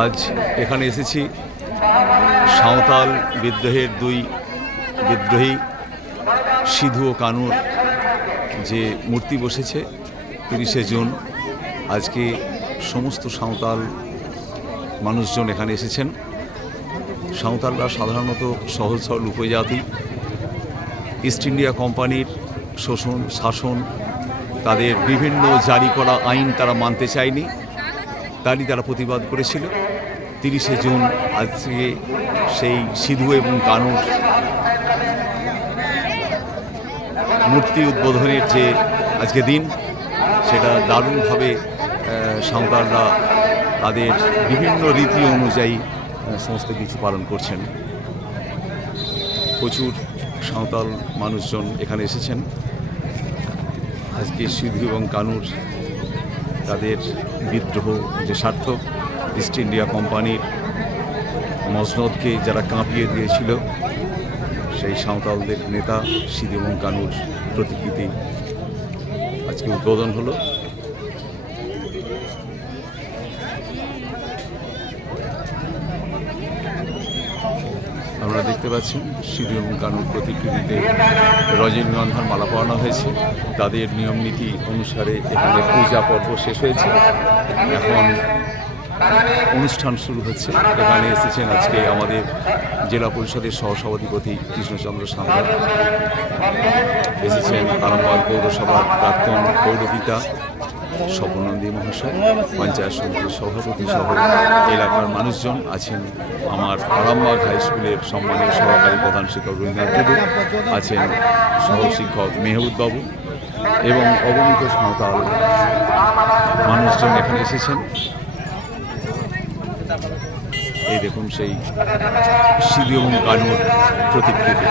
আজ এখানে এসেছি সাঁওতাল বিদ্রোহের দুই বিদ্রোহী সিধু ও কানুর যে মূর্তি বসেছে 30শে জুন। আজকে সমস্ত সাঁওতাল মানুষজন এখানে এসেছেন। সাঁওতালরা সাধারণত সহজ সরল উপজাতি। ইস্ট ইন্ডিয়া কোম্পানির শোষণ শাসন, তাদের বিভিন্ন জারি করা আইন তারা মানতে চায়নি, তারই তারা প্রতিবাদ করেছিল। 30শে জুন আজকে সেই সিধু এবং কানুর মূর্তি উদ্বোধনের যে আজকে দিন, সেটা দারুণভাবে সাঁওতালরা তাদের বিভিন্ন রীতি অনুযায়ী সমস্ত কিছু পালন করছেন। প্রচুর সাঁওতাল মানুষজন এখানে এসেছেন। আজকে সিধু এবং কানুর তাদের বিদ্রোহ যে সার্থক, ইস্ট ইন্ডিয়া কোম্পানির মসনদকে যারা কাঁপিয়ে দিয়েছিল, সেই সাঁওতালদের নেতা সিধু এবং কানুর প্রতিকৃতি আজকে উদ্বোধন হলো। আপনারা দেখতে পাচ্ছেন সিধু এবং কানুর প্রতিকৃতিতে রজনীগন্ধার মালা পরানো হয়েছে। তাদের নিয়ম নীতি অনুসারে এখানে পূজা পর্ব শেষ হয়েছে, এখন অনুষ্ঠান শুরু হচ্ছে। এখানে এসেছেন আজকে আমাদের জেলা পরিষদের সহসভাধিপতি কৃষ্ণচন্দ্র সাঁতরা, এসেছেন আরামবাগ পৌরসভার প্রাক্তন পৌরপিতা স্বপনন্দী মহাশয়, পঞ্চায়েত সমিতির সভাপতি সহ এলাকার মানুষজন আছেন। আমার আরামবাগ হাই স্কুলের সম্মানীয় সহকারী প্রধান শিক্ষক রবীন্দ্রনাথ টুডু আছেন, সহ শিক্ষক মেহবুববাবু এবং অগণিত সাঁওতাল মানুষজন এখানে এসেছেন। এই দেখুন সেই সিধু এবং কানুর প্রতিকৃতি।